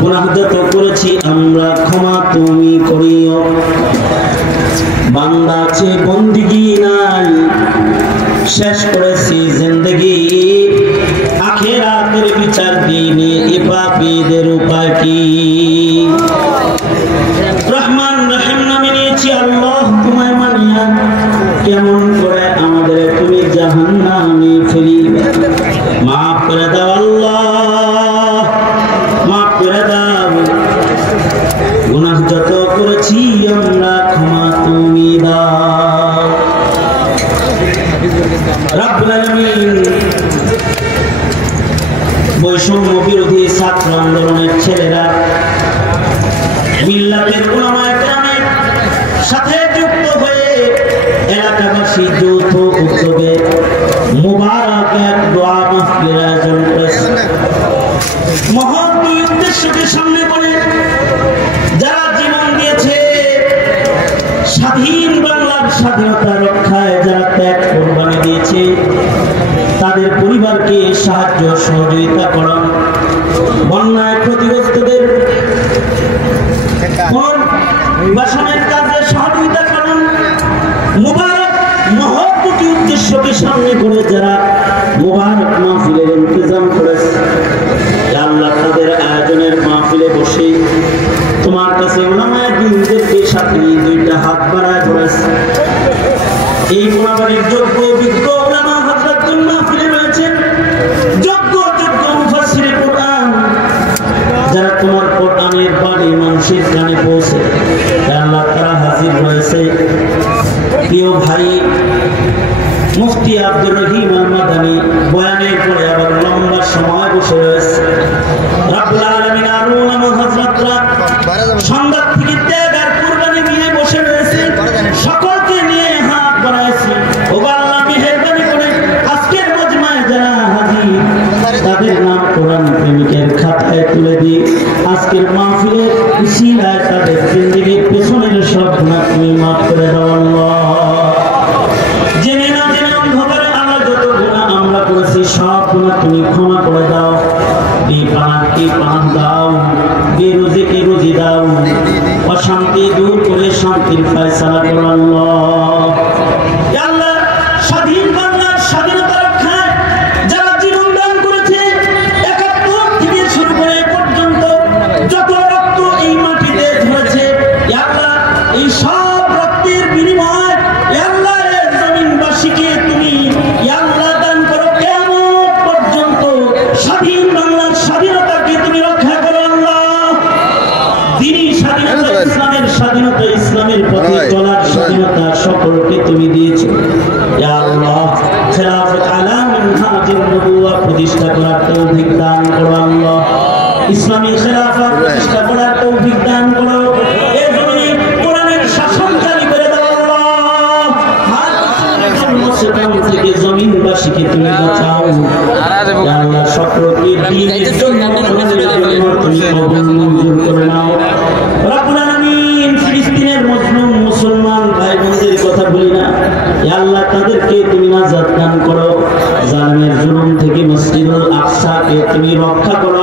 গুনাহ যত করেছি আমরা ক্ষমা তুমি করিও। বান্দা আছে বন্দিগি নাই, শেষ করেছি জিন্দেগি, আখিরাতের বিচার দিনে এ পাপীদের উপায় কি? রহমান রহিম নামে নিয়েছি আল্লাহ তোমায় মানিয়া, কেমন করে আমাদের তুমি জাহান্নামে ফেলিবে? মাফ করে দাও আল্লাহ, মাফ করে দাও, গুনাহ যত করেছি আমরা ক্ষমা তুমি দাও। রব্বুল আলামিন বৈষম্য বিরোধী ছাত্র আন্দোলনের ছেলেরা মিল্লাতের উলামায়ে কেরামের সাথে যুক্ত হয়ে এলাকাবাসী যৌথ উদ্যোগে মুবারক এক দোয়া মাহফিলের আয়োজন করেছে। মহৎ দুই উদ্দেশ্যকে সামনে করে যারা জীবন দিয়েছে, স্বাধীন বাংলার স্বাধীনতা রক্ষায় যারা ত্যাগ কোরবানি দিয়েছে, তাদের পরিবারকে সাহায্য সহযোগিতা করুন। বন্যায় ক্ষতিগ্রস্তদের পুনর্বাসনের কাজে সহযোগিতা করুন। মুবারক মহৎ দুটি উদ্দেশ্যকে সামনে করে যারা মুবারক মাহফিলের ইন্তজাম করেছে, আল্লাহ তাদের আয়োজনের মাহফিলে বসে তোমার কাছে উলামায়ে দ্বীনদেরকে সাথে দুইটা হাত বাড়ায় ধরেছে। এই কোরআনের যোগ্য বিজ্ঞ উলামা হযরতুল মাহফিলে রয়েছেন, যোগ্য যোগ্য মুফাসসিরে কোরআন, যারা তোমার কোরআনের বাণী মানুষের কানে পৌঁছে আল্লাহ তারা হাজির রয়েছে। প্রিয় ভাই মুফতি আব্দুর রহিম আল মাদানী বয়ানের পরে আবার লম্বা সময় বসে রয়েছে। রব্বুল আলামিন আর উলামা হযরতরা সন্ধ্যা থেকে ত্যাগ আর কুরবানি নিয়ে বসে রয়েছে, সকলকে নিয়ে হাত বাড়াইছে। ও আল্লাহ মেহেরবানি করে আজকের মজমায় যারা হাজির তাদের নাম কোরআন প্রেমিকের খাতায় তুলে দিয়ে আজকের মাহফিলের উসিলায় তাদের জিন্দেগির পেছনের সব গুনাহ তুমি মাফ করে দাও আল্লাহ। জেনে না জেনে অন্ধকারে আল্লাহ যত গুনাহ আমরা করেছি সব গুনাহ তুমি ক্ষমা করে দাও। বেপানাকে পান দাও, বেরোজীকে রুজি দাও, অশান্তি দূর করে শান্তির ফয়সালা করো আল্লাহ। আল্লাহ স্বাধীন বাংলার স্বাধীনতা রক্ষায় যারা জীবন দান করেছে, ৭১ থেকে শুরু করে পর্যন্ত যত রক্ত এই মাটিতে ঝরেছে, আল্লাহ এই সব রক্তের বিনিময় আল্লাহ এই জমিনবাসীকে তুমি আল্লাহ দান করো। কিয়ামত পর্যন্ত স্বাধীন বাংলার স্বাধীনতাকে তুমি রক্ষা করো আল্লাহ। দ্বীনি স্বাধীনতা, ইসলামের স্বাধীনতা, ইসলামের পথে চলার স্বাধীনতা সকলকে তুমি দিয়েছো ইয়া আল্লাহ। খেলাফত আলা মিনহাজিন নবুওয়া প্রতিষ্ঠা করার তৌফিক দান করো আল্লাহ। ইসলামী খেলাফত প্রতিষ্ঠা করার তৌফিক দান করো। এই জমিনে কোরআনের শাসন জারি করে দাও আল্লাহ। হাত থেকে জমিনবাসীকে তুমি বাঁচাও ইয়া আল্লাহ। সকলকে দ্বীনের জন্য তুমি কবুল মঞ্জুর করে নাও রব্বুল আলামিন। ফিলিস্তিনের মুসলিম মুসলমান ভাই বোনদের কথা বলি না ইয়া আল্লাহ, তাদেরকে তুমি নাজাত দান করো। জালিমের জুলুম থেকে মসজিদুল আকসাকে তুমি রক্ষা করো